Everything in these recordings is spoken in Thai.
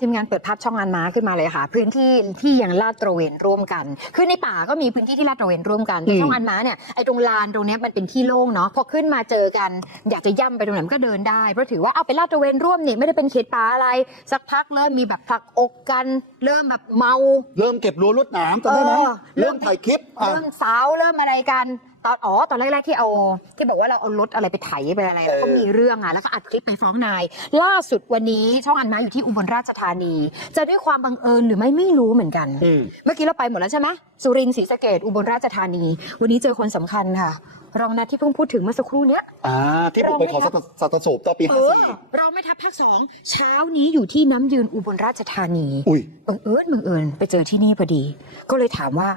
ทีมงานเปิดภาพช่องอันม้าขึ้นมาเลยค่ะ พื้นที่ที่ยังลาดตระเวนร่วมกัน คือในป่าก็มีพื้นที่ที่ลาดตระเวนร่วมกันแต่อืมช่องอันม้าเนี่ยไอ้ตรงลานตรงเนี้ยมันเป็นที่โล่งเนาะพอขึ้นมาเจอกัน อยากจะย่ำไปตรงไหนมันก็เดินได้เพราะถือว่าเอาไปลาดตระเวนร่วมนี่ไม่ได้เป็นเขตป่าอะไร สักพักเริ่มมีแบบผลักอกกัน เริ่มแบบเมา เริ่มเก็บรั้วลวดหนามจำได้ไหมเออ เริ่เริ่มมถ่ายคลิปอะ เริ่มสาวเริ่มอะไรกัน ตอนอ๋อตอนแรกๆที่เอาที่บอกว่าเราเอารถอะไรไปไถไปอะไรแล้วก็เออมีเรื่องอะแล้วก็อัดคลิปไปฟ้องนาย ล่าสุดวันนี้ช่องอันมาอยู่ที่อุบลราชธานี จะด้วยความบังเอิญหรือไม่ไม่รู้เหมือนกันอืมเมื่อกี้เราไปหมดแล้วใช่ไหมสุรินทร์ศรีสะเกดอุบลราชธานี วันนี้เจอคนสำคัญค่ะ รองนัดที่เพิ่งพูดถึงเมื่อสักครู่เนี้ยอ่าที่ผมไปขอสัตสัตสูบต่อปีเอห้าอสี่เราไม่ทับภาคสองเช้านี้อยู่ที่น้ำยืนอุบลราชธานีอุ้ยบังเอิญบังเอิญไปเจอที่นี่พอดี ก็เลยถามว่า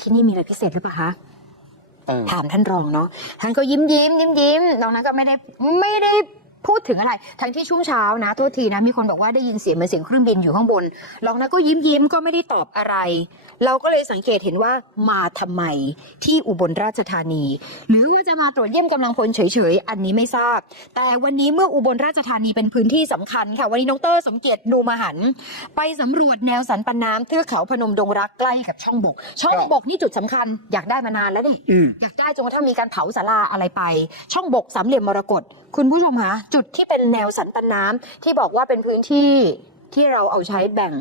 ที่นี่มีอะไรพิเศษหรือเปล่าคะเออ ถามท่านรองเนาะท่านก็ยิ้มยิ้มยิ้มยิ้มตอนนั้นก็ไม่ได้ไม่ได้ พูดถึงอะไร ทั้งที่ช่วงเช้านะโทษทีนะ มีคนบอกว่าได้ยินเสียงเหมือนเสียงเครื่องบินอยู่ข้างบนรองนั้นก็ยิ้มยิ้มก็ไม่ได้ตอบอะไร เราก็เลยสังเกตเห็นว่ามาทำไมที่อุบลราชธานี หรือว่าจะมาตรวจเยี่ยมกำลังพลเฉยๆ อันนี้ไม่ทราบ แต่วันนี้เมื่ออุบลราชธานีเป็นพื้นที่สำคัญค่ะ วันนี้น้องเตอร์สมเกียรติดูมาหัน ไปสำรวจแนวสันปันน้ำเทือกเขาพนมดงรักใกล้กับช่องบก ช่องบกนี่จุดสำคัญ อยากได้มานานแล้วนี่อืมอยากได้จนกระทั่งมีการเผาศาลาอะไรไป ช่องบกสามเหลี่ยมมรกตคุณผู้ชมคะจุดที่เป็นแนวสันปันน้ำที่บอกว่าเป็นพื้นที่ที่เราเอาใช้แบ่ง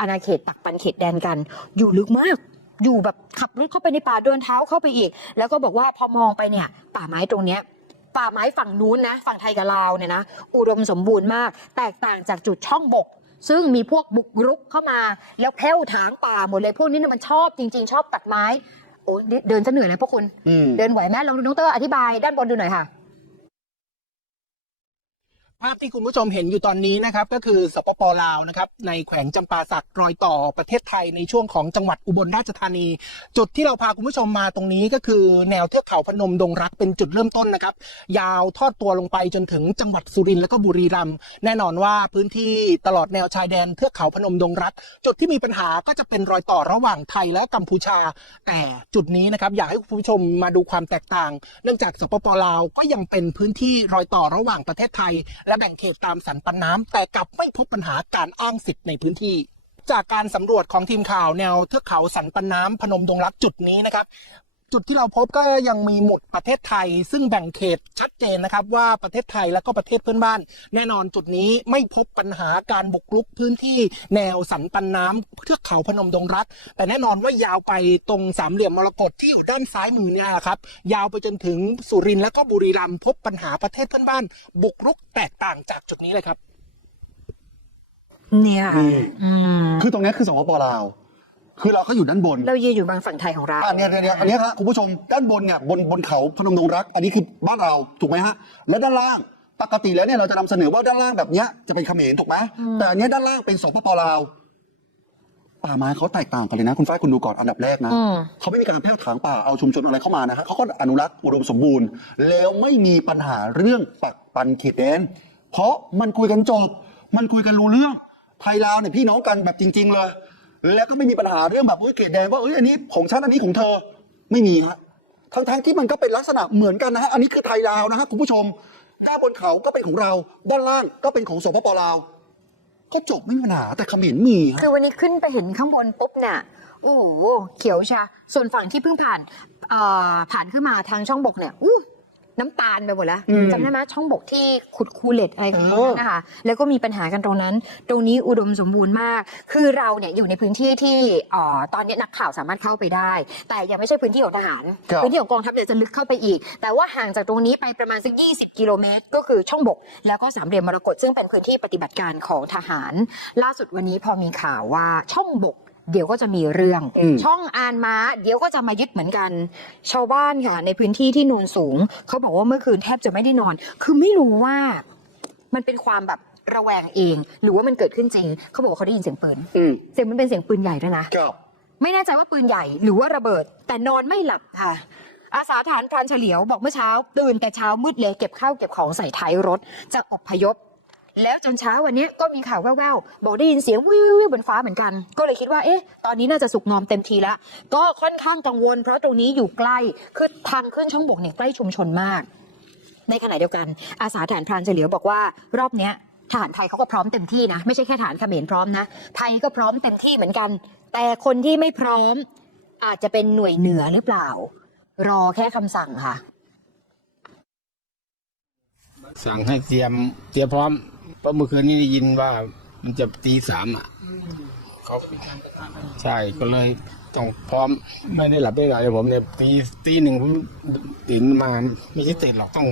อาณาเขตตักปันเขตแดนกัน อยู่ลึกมากอยู่แบบขับรถเข้าไปในป่าเดินเท้าเข้าไปอีก แล้วก็บอกว่าพอมองไปเนี่ย ป่าไม้ตรงเนี้ยป่าไม้ฝั่งนู้นนะ ฝั่งไทยกับลาวเนี่ยนะ อุดมสมบูรณ์มาก แตกต่างจากจุดช่องบก ซึ่งมีพวกบุกรุกเข้ามา แล้วแพ้วถางป่าหมดเลย พวกนี้เนี่ยมันชอบจริง ๆ ชอบตัดไม้โอ้ยเดินจะเหนื่อยเลยพวกคุณอืมเดินไหวไหมลองดูน้องเตอร์อธิบายด้านบนดูหน่อยค่ะ ภาพที่คุณผู้ชมเห็นอยู่ตอนนี้นะครับ ก็คือสปปลาวนะครับ ในแขวงจำปาสักรอยต่อประเทศไทยในช่วงของจังหวัดอุบลราชธานี จุดที่เราพาคุณผู้ชมมาตรงนี้ก็คือแนวเทือกเขาพนมดงรักเป็นจุดเริ่มต้นนะครับ ยาวทอดตัวลงไปจนถึงจังหวัดสุรินทร์และก็บุรีรัมย์แน่นอนว่าพื้นที่ตลอดแนวชายแดนเทือกเขาพนมดงรัก จุดที่มีปัญหาก็จะเป็นรอยต่อระหว่างไทยและกัมพูชา แต่จุดนี้นะครับอยากให้คุณผู้ชมมาดูความแตกต่าง เนื่องจากสปปลาวก็ยังเป็นพื้นที่รอยต่อระหว่างประเทศไทยและแบ่งเขตตามสันปันน้ำแต่กลับไม่พบปัญหาการอ้างสิทธิ์ในพื้นที่ จากการสำรวจของทีมข่าวแนวเทือกเขาสันปันน้ำพนมดงรักจุดนี้นะครับ จุดที่เราพบก็ยังมีหมุดประเทศไทย ซึ่งแบ่งเขตชัดเจนนะครับว่าประเทศไทยและก็ประเทศเพื่อนบ้าน แน่นอนจุดนี้ไม่พบปัญหาการบุกรุกพื้นที่แนวสันปันน้ำเทือกเขาพนมดงรัก แต่แน่นอนว่ายาวไปตรงสามเหลี่ยมมรกตที่อยู่ด้านซ้ายมือเนี่ยครับยาวไปจนถึงสุรินทร์และก็บุรีรัมย์พบปัญหาประเทศเพื่อนบ้าน บุกรุกแตกต่างจากจุดนี้เลยครับ เนี่ยอืมอืมคือตรงเนี้ยคือสปปลาว คือเราก็อยู่ด้านบนเรายืนอยู่บางฝั่งไทยของเราอันเนี้ยเนี่ยเนี่ยอันเนี้ยครับคุณผู้ชมด้านบนเนี่ยบนบนเขาพนมดงรัก อันนี้คือบ้านเราถูกไหมฮะแล้วด้านล่างปกติแล้วเนี่ยเราจะนำเสนอว่าด้านล่างแบบเนี้ยจะเป็นเขมรถูกไหมอืมแต่อันเนี้ยด้านล่างเป็นสปปลาวป่าไม้เขาแตกต่างกันเลยนะ คุณฝ้ายคุณดูก่อนอันดับแรกนะอืมเขาไม่มีการแพร่ถางป่าเอาชุมชนอะไรเข้ามานะฮะเขาก็อนุรักษ์อุดมสมบูรณ์ แล้วไม่มีปัญหาเรื่องปักปันเขตแดนเพราะมันคุยกันจบ มันคุยกันรู้เรื่องไทยลาวเนี่ยพี่น้องกันแบบจริง ๆ เลย แล้วก็ไม่มีปัญหาเรื่องแบบเอ้ยเขตแดนว่าเอ้ยอันนี้ของฉันอันนี้ของเธอไม่มีฮะทั้งทั้งๆที่มันก็เป็นลักษณะเหมือนกันนะฮะอันนี้คือไทยลาวนะฮะคุณผู้ชมด้านบนเขาก็เป็นของเรา ด้านล่างก็เป็นของสปปลาวก็จบไม่มีปัญหาแต่เขมรมีฮะ คือวันนี้ขึ้นไปเห็นข้างบนปุ๊บเนี่ยโอ้โหเขียวชาส่วนฝั่งที่เพิ่งผ่านเอ่อผ่านขึ้นมาทางช่องบกเนี่ยอู้ น้ำตาลไปหมดแล้วอืมจำได้ไหมช่องบกที่ขุดคูเหล็กอะไรของเขานะคะแล้วก็มีปัญหากันตรงนั้น ตรงนี้อุดมสมบูรณ์มาก คือเราเนี่ยอยู่ในพื้นที่ที่เอ่อตอนนี้นักข่าวสามารถเข้าไปได้ แต่ยังไม่ใช่พื้นที่ของทหารครับพื้นที่ของกองทัพเนี่ยจะลึกเข้าไปอีก แต่ว่าห่างจากตรงนี้ไปประมาณสัก 20 กิโลเมตร ก็คือช่องบก แล้วก็สามเหลี่ยมมรกตซึ่งเป็นพื้นที่ปฏิบัติการของทหาร ล่าสุดวันนี้พอมีข่าวว่าช่องบก เดี๋ยวก็จะมีเรื่องอืมช่องอานม้า เดี๋ยวก็จะมายึดเหมือนกัน ชาวบ้านค่ะในพื้นที่ที่โนูนสูง เขาบอกว่าเมื่อคืนแทบจะไม่ได้นอน คือไม่รู้ว่ามันเป็นความแบบระแวงเอง หรือว่ามันเกิดขึ้นจริง เขาบอกว่าเขาได้ยินเสียงปืนอืมเสียงมันเป็นเสียงปืนใหญ่ด้วยนะครับไม่แน่ใจว่าปืนใหญ่หรือว่าระเบิด แต่นอนไม่หลับค่ะ อาสาฐานพรานเฉลียวบอกเมื่อเช้าตื่นแต่เช้ามืดเลยเก็บข้าวเก็บของใส่ท้ายรถจะอพยพ แล้วจนเช้าวันนี้ก็มีข่าวแว่วๆ บอกได้ยินเสียงวิววิวบนฟ้าเหมือนกัน ก็เลยคิดว่าเอ๊ะตอนนี้น่าจะสุกงอมเต็มทีแล้วก็ค่อนข้างกังวล เพราะตรงนี้อยู่ใกล้คือทางขึ้นช่องบกเนี่ยใกล้ชุมชนมาก ในขณะเดียวกัน อาสาฐานพรานเฉลียวบอกว่ารอบเนี้ยทหารไทยเขาก็พร้อมเต็มที่นะ ไม่ใช่แค่ทหารเขมรพร้อมนะ ไทยก็พร้อมเต็มที่เหมือนกัน แต่คนที่ไม่พร้อม อาจจะเป็นหน่วยเหนือหรือเปล่า รอแค่คำสั่งค่ะ สั่งให้เตรียมเตรียมพร้อม เพราะเมื่อคืนนี้ได้ยินว่ามันจะตีสามอะเขาใช่ก็เลยต้องพร้อมไม่ได้หลับได้ไหลผมเนี่ยตีตีหนึ่งผมตื่นมาไม่ใช่ตื่นหรอกต้อง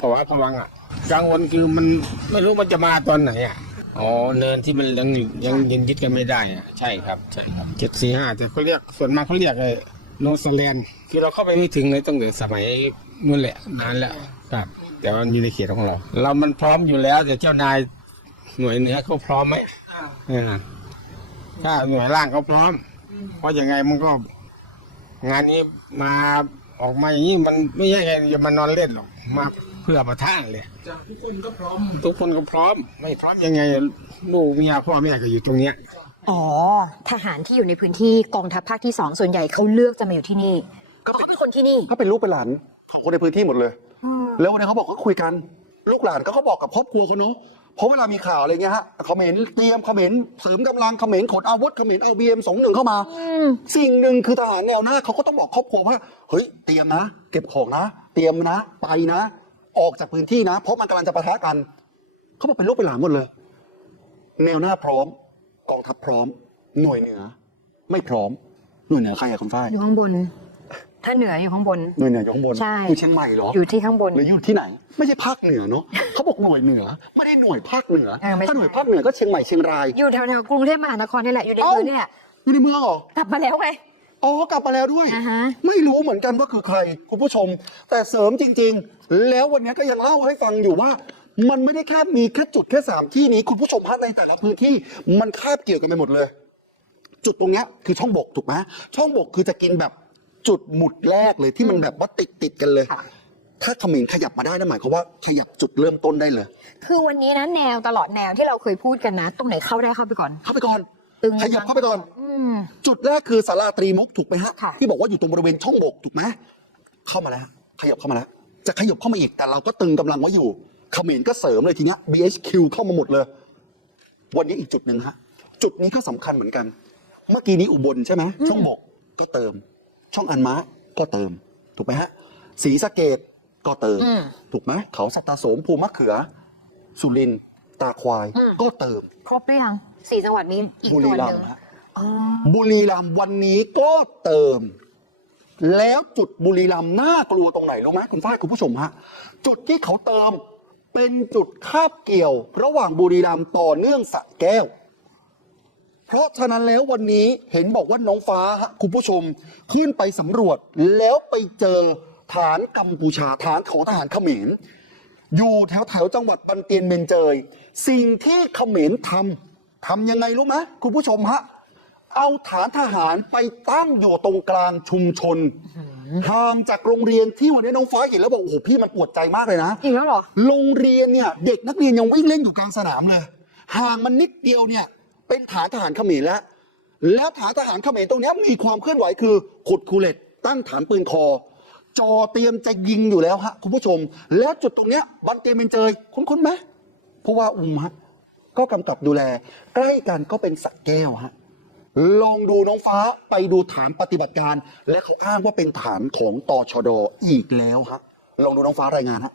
ภาวะผวังอะกังวลคือมันไม่รู้มันจะมาตอนไหนอะอ๋อเนินที่มันยังยังยังยึดกันไม่ได้อะใช่ครับใช่ครับเจ็ดสี่ห้าแต่เขาเรียกส่วนมากเขาเรียกไอ้โนสแลนคือเราเข้าไปไม่ถึงเลยตั้งแต่สมัยนู่นแหละนานแล้วครับ แต่ว่ามันอยู่ในเขตของเรา เรามันพร้อมอยู่แล้ว แต่เจ้านายหน่วยเหนือเขาพร้อมไหมเออถ้าหน่วยล่างเขาพร้อม เพราะยังไงมันก็ งานนี้มาออกมาอย่างนี้มันไม่ใช่ไงจะมานอนเล่นหรอกมาเพื่อประท่านเลยทุกคนก็พร้อม ทุกคนก็พร้อม ไม่พร้อมยังไงลูกเมียพ่อแม่ก็อยู่ตรงเนี้ยอ๋อ ทหารที่อยู่ในพื้นที่กองทัพภาคที่สองส่วนใหญ่เขาเลือกจะมาอยู่ที่นี่ก็เขาเป็นเป็นคนที่นี่เขาเป็นลูกเป็นหลานของคนในพื้นที่หมดเลย แล้ววันนี้เขาบอกเขาคุยกัน ลูกหลานก็เขาบอกกับครอบครัวเขาเนาะเพราะเวลามีข่าวอะไรเงี้ยฮะเขมรเตรียมเขมรเสริมกำลังเขมรขนอาวุธเขมรเอาบีเอ็มสองหนึ่งเข้ามา สิ่งหนึ่งคือทหารแนวหน้าเขาก็ต้องบอกครอบครัวว่าเฮ้ยเตรียมนะ เก็บของนะ เตรียมนะ ไปนะ ออกจากพื้นที่นะ เพราะมันกำลังจะปะทะกัน เขาบอกเป็นลูกเป็นหลานหมดเลย แนวหน้าพร้อม กองทัพพร้อม หน่วยเหนือ ไม่พร้อมหน่วยเหนือใครอะคุณฝ้ายอยู่ข้างบน ถ้าเหนืออยู่ข้างบน หน่วยเหนืออยู่ข้างบนใช่ อยู่เชียงใหม่เหรออยู่ที่ข้างบน หรืออยู่ที่ไหน ไม่ใช่ภาคเหนือเนาะเขาบอกหน่วยเหนือ ไม่ได้หน่วยภาคเหนือ เออไม่ใช่ ถ้าหน่วยภาคเหนือก็เชียงใหม่เชียงราย อยู่แถวๆกรุงเทพมหานครนี่แหละอยู่ในเอ้า พื้นเนี่ยอยู่ในเมืองเหรอ กลับมาแล้วไง อ๋อกลับมาแล้วด้วย อ่าฮะ ไม่รู้เหมือนกันว่าคือใคร คุณผู้ชม แต่เสริมจริง ๆ แล้ววันนี้ก็ยังเล่าให้ฟังอยู่ว่า มันไม่ได้แค่มีแค่จุดแค่สามที่นี้คุณผู้ชมฮะในแต่ละพื้นที่มันคาบเกี่ยวกันไปหมดเลย จุดตรงเนี้ยคือช่องบกถูกไหมช่องบกคือจะกินแบบ จุดหมุดแรกเลยที่มันแบบว่าติดติดๆกันเลยค่ะถ้าเขมรขยับมาได้นั่นหมายความว่าขยับจุดเริ่มต้นได้เลย คือวันนี้นะแนวตลอดแนวที่เราเคยพูดกันนะ ตรงไหนเข้าได้เข้าไปก่อน เข้าไปก่อนตึงขยับเข้าไปก่อนอืมจุดแรกคือสาราตรีมุกถูกไหมฮะค่ะที่บอกว่าอยู่ตรงบริเวณช่องบกถูกไหมเข้ามาแล้วขยับเข้ามาแล้ว จะขยับเข้ามาอีกแต่เราก็ตึงกำลังไว้อยู่เขมรก็เสริมเลยทีเนี้ย BHQ เข้ามาหมดเลย วันนี้อีกจุดหนึ่งฮะ จุดนี้ก็สำคัญเหมือนกัน เมื่อกี้นี้อุบลใช่ไหมช่องบกก็เติม ช่องอันมะก็เติม ถูกไหมฮะศรีสะเกดก็เติม อืม ถูกไหมเขาสัตตาโสมภูมะเขือ สุรินทร์ตาควายอืม ก็เติมครบหรือยังสี่จังหวัดนี้อีกบุตัรีวหรันึ่มงย์ฮะ อ๋อบุรีรัมย์วันนี้ก็เติม แล้วจุดบุรีรัมย์น่ากลัวตรงไหนรู้ไหมคุณฝ้ายคุณผู้ชมฮะ จุดที่เขาเติมเป็นจุดคาบเกี่ยว ระหว่างบุรีรัมย์ต่อเนื่องสระแก้ว เพราะฉะนั้นแล้ววันนี้เห็นบอกว่าน้องฟ้าฮะคุณผู้ชมขึ้นไปสำรวจแล้วไปเจอฐานกัมพูชาฐานของทหารเขมรอยู่แถวแถวๆจังหวัดบันเตียนเมนเจย สิ่งที่เขมรทำทำยังไงรู้ไหมคุณผู้ชมฮะเอาฐานทหารไปตั้งอยู่ตรงกลางชุมชนห่างจากโรงเรียนที่วันนี้น้องฟ้าเห็นแล้วบอกโอ้โหพี่มันปวดใจมากเลยนะอีกแล้วเหรอโรงเรียนเนี่ยเด็กนักเรียนยังวิ่งเล่นอยู่กลางสนามเลยห่างมันนิดเดียวเนี่ย เป็นฐานทหารเขมรแล้ว แล้วฐานทหารเขมรตรงนี้มีความเคลื่อนไหวคือขุดคูเลตตั้งฐานปืนคอจอเตรียมจะยิงอยู่แล้วฮะคุณผู้ชม แล้วจุดตรงเนี้ยบันเตียนเมนเจยคุ้นๆไหมผู้ว่าอุ้มฮะก็กำกับดูแล ใกล้กันก็เป็นสักแก้วฮะลองดูน้องฟ้าไปดูฐานปฏิบัติการ และเขาอ้างว่าเป็นฐานของตชดอีกแล้วฮะลองดูน้องฟ้ารายงานฮะ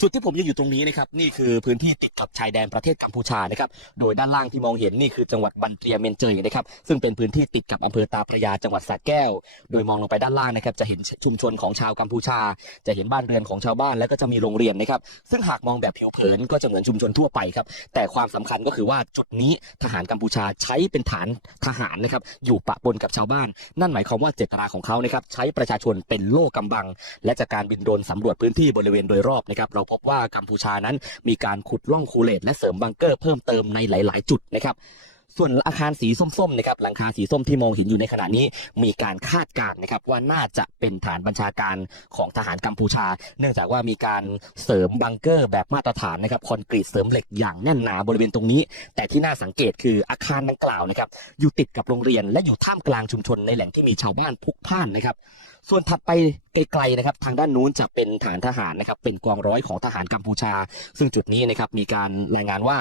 จุดที่ผมยืนอยู่ตรงนี้นะครับนี่คือพื้นที่ติดกับชายแดนประเทศกัมพูชานะครับโดยด้านล่างที่มองเห็นนี่คือจังหวัดบันเตียเมนเจยนะครับซึ่งเป็นพื้นที่ติดกับอำเภอตาพระยาจังหวัดสระแก้ว โดยมองลงไปด้านล่างนะครับจะเห็นชุมชนของชาวกัมพูชา จะเห็นบ้านเรือนของชาวบ้านแล้วก็จะมีโรงเรียนนะครับซึ่งหากมองแบบผิวเผินก็จะเหมือนชุมชนทั่วไปครับแต่ความสำคัญก็คือว่าจุดนี้ทหารกัมพูชาใช้เป็นฐานทหารนะครับอยู่ปะปนกับชาวบ้าน นั่นหมายความว่าเจตนาของเขานะครับใช้ประชาชนเป็นโล่กำบัง และจากการบินโดรนสำรวจพื้นที่บริเวณโดยรอบนะครับเราพบว่ากัมพูชานั้นมีการขุดล่องคูเลตและเสริมบังเกอร์เพิ่มเติมในหลาย ๆ จุดนะครับ ส่วนอาคารสีส้มๆนะครับหลังคาสีส้มที่มองเห็นอยู่ในขณะนี้ มีการคาดการณ์นะครับว่าน่าจะเป็นฐานบัญชาการของทหารกัมพูชา เนื่องจากว่ามีการเสริมบังเกอร์แบบมาตรฐานนะครับคอนกรีตเสริมเหล็กอย่างแน่นหนาบริเวณตรงนี้ แต่ที่น่าสังเกตคืออาคารดังกล่าวนะครับอยู่ติดกับโรงเรียน และอยู่ท่ามกลางชุมชนในแหล่งที่มีชาวบ้านพุกพ่านนะครับส่วนถัดไปไกลๆนะครับทางด้านนู้นจะเป็นฐานทหารนะครับเป็นกองร้อยของทหารกัมพูชา ซึ่งจุดนี้นะครับมีการรายงานว่า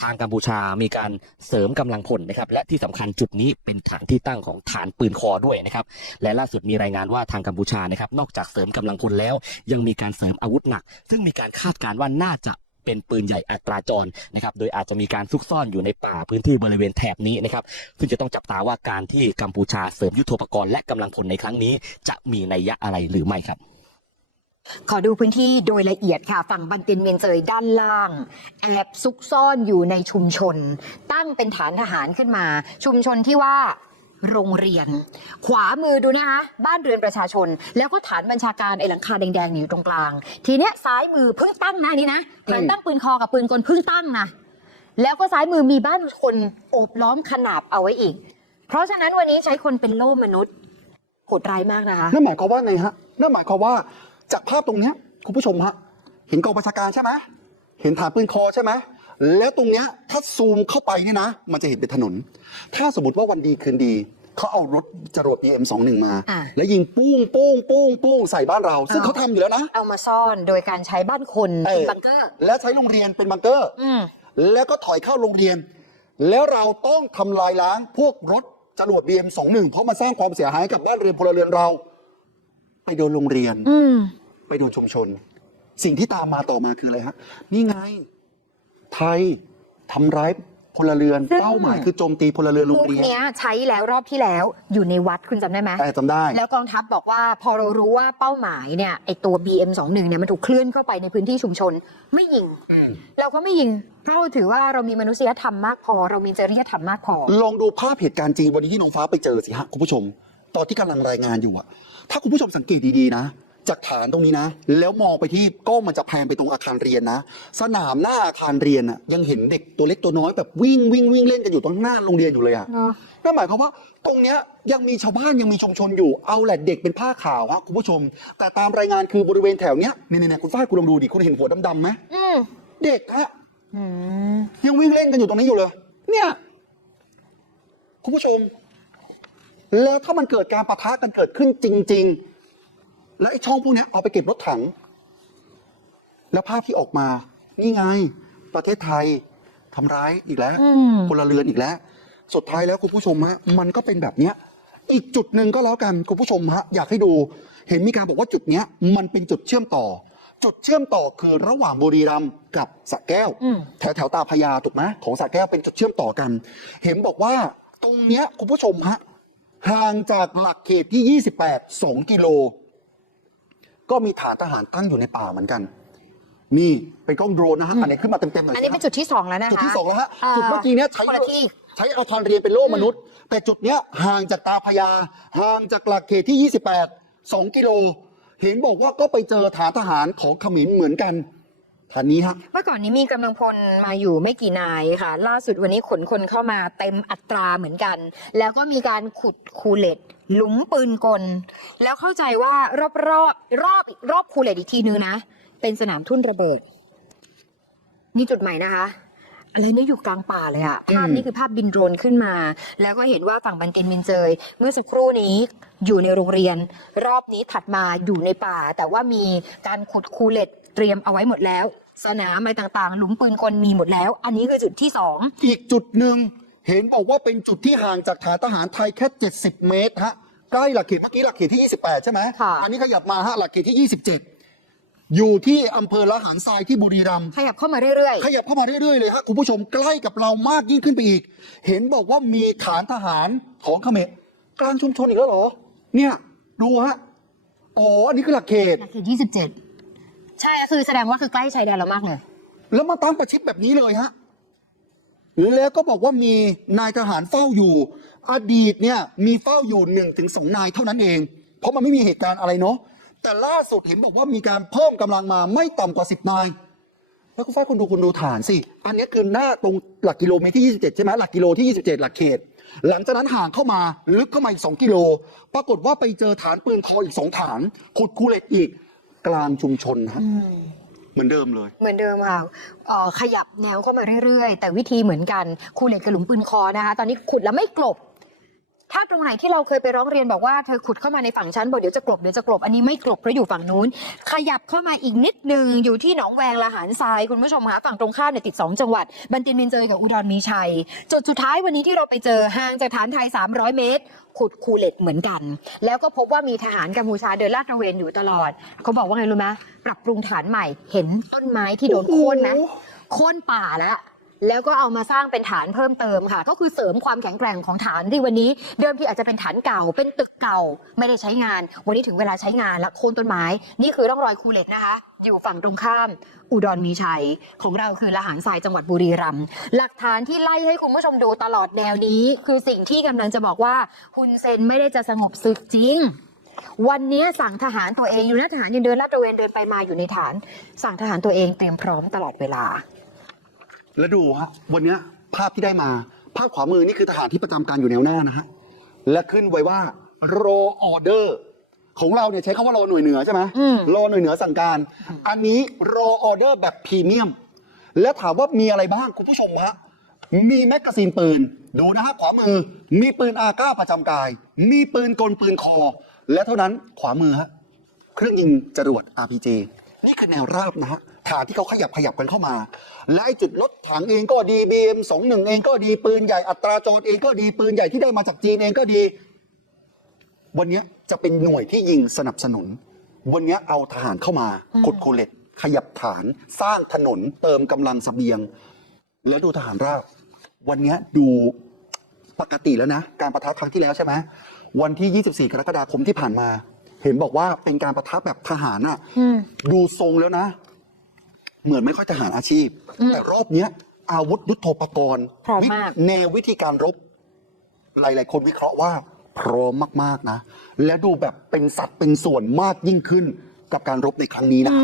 ทางกัมพูชามีการเสริมกำลังพลนะครับ และที่สำคัญจุดนี้เป็นฐานที่ตั้งของฐานปืนคอด้วยนะครับ และล่าสุดมีรายงานว่าทางกัมพูชานะครับ นอกจากเสริมกำลังพลแล้ว ยังมีการเสริมอาวุธหนัก ซึ่งมีการคาดการณ์ว่าน่าจะเป็นปืนใหญ่อัตราจรนะครับ โดยอาจจะมีการซุกซ่อนอยู่ในป่าพื้นที่บริเวณแถบนี้นะครับ ซึ่งจะต้องจับตาว่าการที่กัมพูชาเสริมยุทโธปกรณ์และกำลังพลในครั้งนี้ จะมีนัยยะอะไรหรือไม่ครับ ขอดูพื้นที่โดยละเอียดค่ะ ฝั่งบันเตินเมียนเจยด้านล่าง แอบซุกซ่อนอยู่ในชุมชน ตั้งเป็นฐานทหารขึ้นมา ชุมชนที่ว่าโรงเรียน ขวามือดูนะคะบ้านเรือนประชาชน แล้วก็ฐานบัญชาการไอ้หลังคาแดงๆอยู่ตรงกลาง ทีเนี้ยซ้ายมือเพิ่งตั้งนะนนี่นะฐานตั้งปืนคอกับปืนกลเพิ่งตั้งนะแล้วก็ซ้ายมือมีบ้านคนโอบล้อมขนาบเอาไว้อีก เพราะฉะนั้นวันนี้ใช้คนเป็นโล่มนุษย์โหดร้ายมากนะคะนั่นหมายความว่าไงฮะนั่นหมายความว่า จากภาพตรงเนี้ยคุณผู้ชมฮะเห็นกองประชาการใช่ไหมเห็นฐานปืนคอใช่ไหมแล้วตรงเนี้ยถ้าซูมเข้าไปเนี่ยนะ มันจะเห็นเป็นถนน ถ้าสมมติว่าวันดีคืนดีเขาเอารถจรวด PM21 มา อะ แล้วยิงปุ้งปุ้งปุ้งปุ้งใส่บ้านเรา ซึ่งอ่าเขาทำอยู่แล้วนะ เอามาซ่อนโดยการใช้บ้านคนเอเป็นอบังเกอร์ และใช้โรงเรียนเป็นบังเกอร์ อืม แล้วก็ถอยเข้าโรงเรียน แล้วเราต้องทำลายล้างพวกรถจรวด BM21 เพราะมันสร้างความเสียหายให้กับบ้านเรือนพลเรือนเรา ไปโดนโรงเรียน อืม ไปโดนชุมชน สิ่งที่ตามมาต่อมาคืออะไรฮะ นี่ไง ไทยทำร้ายพลเรือนซึ่ง เป้าหมายคือโจมตีพลเรือนโรพงวกเรียนเนี้ยใช้แล้วรอบที่แล้วอยู่ในวัดคุณจำได้ไหม แต่จำได้ แล้วกองทัพบอกว่าพอเรารู้ว่าเป้าหมายเนี่ยไอตัว BM21 เนี่ยมันถูกเคลื่อนเข้าไปในพื้นที่ชุมชน ไม่ยิง เราก็ไม่ยิง เพราะเราถือว่าเรามีมนุษยธรรมมากพอ เรามีจริยธรรมมากพอ ลองดูภาพเหตุการณ์จริงวันนี้ที่น้องฟ้าไปเจอสิฮะคุณผู้ชม ตอนที่กำลังรายงานอยู่อะถ้าคุณผู้ชมสังเกตดีๆนะ จากฐานตรงนี้นะ แล้วมองไปที่กล้องมันจะแพนไปตรงอาคารเรียนนะ สนามหน้าอาคารเรียนอะยังเห็นเด็กตัวเล็กตัวน้อยแบบวิ่งวิ่งวิ่งเล่นกันอยู่ตรงหน้าโรงเรียนอยู่เลยอะเนอะนั่นหมายความว่าตรงเนี้ยยังมีชาวบ้านยังมีชุมชนอยู่เอาแหละเด็กเป็นผ้าขาวฮะคุณผู้ชม แต่ตามรายงานคือบริเวณแถวเนี้ยเนี่ยเนี่ยคุณฝ้ายคุณลองดูดิคุณเห็นหัวดำๆไหมอืมเด็กฮะอืมยังวิ่งเล่นกันอยู่ตรงนี้อยู่เลย เนี่ย คุณผู้ชม แล้วถ้ามันเกิดการประทะกันเกิดขึ้นจริง ๆ แล้วไอ้ช่องพวกเนี้ยเอาไปเก็บรถถัง แล้วภาพที่ออกมา นี่ไง ประเทศไทยทำร้ายอีกแล้วอืม พลเรือนอีกแล้ว สุดท้ายแล้วคุณผู้ชมฮะมันก็เป็นแบบเนี้ย อีกจุดหนึ่งก็แล้วกันคุณผู้ชมฮะอยากให้ดู เห็นมีการบอกว่าจุดเนี้ย มันเป็นจุดเชื่อมต่อ จุดเชื่อมต่อคือระหว่างบุรีรัมย์กับสระแก้ว อืม แถวแถวตาพญาถูกไหมของสระแก้วเป็นจุดเชื่อมต่อกัน เห็นบอกว่าตรงเนี้ยคุณผู้ชมฮะห่างจากหลักเขตที่ 28 2 กิโล ก็มีฐานทหารตั้งอยู่ในป่าเหมือนกัน นี่เป็นกล้องโดรนนะฮะอันนี้ขึ้นมาเต็มๆหน่อยอันสินี้ฮะเป็นจุดที่สองแล้วนะคะ จุดที่สองแล้วฮะาจุดเมื่อกี้เนี้ยใช้คนละที่ ใช้อาคารเรียนเป็นโล่มนุษย์ แต่จุดเนี้ยห่างจากตาพญาห่างจากหลักเขตที่ 28 2 กิโล เห็นบอกว่าก็ไปเจอฐานทหารของเขมรเหมือนกัน ฐานนี้ฮะเมื่อก่อนนี้มีกำลังพลมาอยู่ไม่กี่นายค่ะ ล่าสุดวันนี้ขนคนเข้ามาเต็มอัตราเหมือนกัน แล้วก็มีการขุดคูเลตหลุมปืนกล แล้วเข้าใจว่ารอบรอบรอบอีกรอบคูเลตอีกทีนึงนะ เป็นสนามทุ่นระเบิด นี่จุดใหม่นะคะอะไรนี่อยู่กลางป่าเลยอะภาพนี้คือภาพบินโดรนขึ้นมา แล้วก็เห็นว่าฝั่งบันเตนมินเจย เมื่อสักครู่นี้อยู่ในโรงเรียน รอบนี้ถัดมาอยู่ในป่า แต่ว่ามีการขุดคูเลตเตรียมเอาไว้หมดแล้ว สนามอะไรต่างๆ หลุมปืนกลมีหมดแล้ว อันนี้คือจุดที่สองอีกจุดหนึ่งเห็นบอกว่าเป็นจุดที่ห่างจากฐานทหารไทยแค่ 70 เมตรฮะใกล้หลักเขตเมื่อกี้หลักเขตที่ 28 ใช่ไหมค่ะอันนี้ขยับมาฮะหลักเขตที่ 27 อยู่ที่อำเภอละหารทรายที่บุรีรัมย์ขยับเข้ามาเรื่อยขยับเข้ามาเรื่อยๆเลยฮะคุณผู้ชมใกล้กับเรามากยิ่งขึ้นไปอีก เห็นบอกว่ามีฐานทหารของเขมรกลางชุมชนอีกแล้วเหรอ เนี่ยดูฮะอ๋ออันนี้คือหลักเขตๆหลักเขตยี่สิบเจ็ด ใช่คือแสดงว่าคือใกล้ชายแดนเรามากเลย แล้วมาตั้งประชิดแบบนี้เลยฮะแล้วก็บอกว่ามีนายทหารเฝ้าอยู่ อดีตเนี่ยมีเฝ้าอยู่หนึ่งถึงสองนายเท่านั้นเอง เพราะมันไม่มีเหตุการณ์อะไรเนาะแต่ล่าสุดเห็นบอกว่ามีการเพิ่มกำลังมาไม่ต่ำกว่าสิบนายแล้วคุณฝ้าคุณดูคุณดูฐานสิอันนี้คือหน้าตรงหลักกิโลเมตรที่ 27 ใช่ไหมหลักกิโลที่ 27 หลักเขต หลังจากนั้นห่างเข้ามาลึกเข้ามาอีก 2 กิโล ปรากฏว่าไปเจอฐานปืนคออีก 2 ฐานขุดคูเล็กอีก กลางชุมชนฮะเหมือนเดิมเลย เหมือนเดิมค่ะเอ่อขยับแนวเข้ามาเรื่อยๆ แต่วิธีเหมือนกันคูเหล็กกระหลุมปืนคอนะคะ ตอนนี้ขุดแล้วไม่กลบ ถ้าตรงไหนที่เราเคยไปร้องเรียนบอกว่าเธอขุดเข้ามาในฝั่งฉันบอกเดี๋ยวจะกลบเดี๋ยวจะกลบอันนี้ไม่กลบเพราะอยู่ฝั่งนู้น ขยับเข้ามาอีกนิดนึงอยู่ที่หนองแวงละหารทรายคุณผู้ชมคะฝั่งตรงข้ามเนี่ยติด 2 จังหวัด บันตินเมนเจยกับอุดรมีชัยจุดสุดท้ายวันนี้ที่เราไปเจอห่างจากฐานไทย 300 เมตร ขุดคูเหล็กเหมือนกัน แล้วก็พบว่ามีทหารกัมพูชาเดินลาดตระเวนอยู่ตลอด เขาบอกว่าไงรู้ไหมปรับปรุงฐานใหม่เห็นต้นไม้ที่โดนโค่นไหมโค่นป่าแล้วแล้วก็เอามาสร้างเป็นฐานเพิ่มเติมค่ะ ก็คือเสริมความแข็งแกร่งของฐานที่วันนี้ เดิมที่อาจจะเป็นฐานเก่า เป็นตึกเก่า ไม่ได้ใช้งาน วันนี้ถึงเวลาใช้งานละโค่นต้นไม้ นี่คือร่องรอยคูเล็กนะคะ อยู่ฝั่งตรงข้าม อุดรมีชัย ของเราคือละหารทรายจังหวัดบุรีรัมย์หลักฐานที่ไล่ให้คุณผู้ชมดูตลอดแนวนี้ คือสิ่งที่กำลังจะบอกว่าฮุนเซนไม่ได้จะสงบศึกจริง วันนี้สั่งทหารตัวเองอยู่นะทหารยังเดินลาดตระเวนเดินไปมาอยู่ในฐาน สั่งทหารตัวเองเตรียมพร้อมตลอดเวลา แล้วดูฮะวันเนี้ยภาพที่ได้มา ภาพขวามือนี่คือทหารที่ประจำการอยู่แนวหน้านะฮะและขึ้นไว้ว่า raw order ของเราเนี่ยใช้คำว่ารอหน่วยเหนือใช่ไหมอืม รอหน่วยเหนือสั่งการ อันนี้ raw order แบบพรีเมียม แล้วถามว่ามีอะไรบ้างคุณผู้ชมฮะมีแมกกาซีนปืน ดูนะฮะขวามือ มีปืนอาก้าประจำกาย มีปืนกลปืนคอ และเท่านั้นขวามือฮะ เครื่องยิงจรวด RPG นี่คือแนวราบนะฮะฐานที่เขาขยับขยับกันเข้ามา และไอ้จุดรถถังเองก็ดี BM 21เองก็ดีปืนใหญ่อัตราโจรเองก็ดีปืนใหญ่ที่ได้มาจากจีนเองก็ดี วันนี้จะเป็นหน่วยที่ยิงสนับสนุน วันนี้เอาทหารเข้ามาอืมขุดคูเหล็กขยับฐาน สร้างถนนเติมกำลังเสบียง แล้วดูทหารราบ วันนี้ดูปกติแล้วนะ การประทับครั้งที่แล้วใช่ไหมวันที่ 24 กรกฎาคมที่ผ่านมา เห็นบอกว่าเป็นการประทับแบบทหารอะอืมดูทรงแล้วนะ เหมือนไม่ค่อยทหารอาชีพอืมแต่รอบเนี้ยอาวุธยุทโธปกรณ์พร้อมมากแนววิธีการรบ หลาย ๆ คนวิเคราะห์ว่า พร้อมมากๆนะ และดูแบบเป็นสัดเป็นส่วนมากยิ่งขึ้นกับการรบในครั้งนี้นะ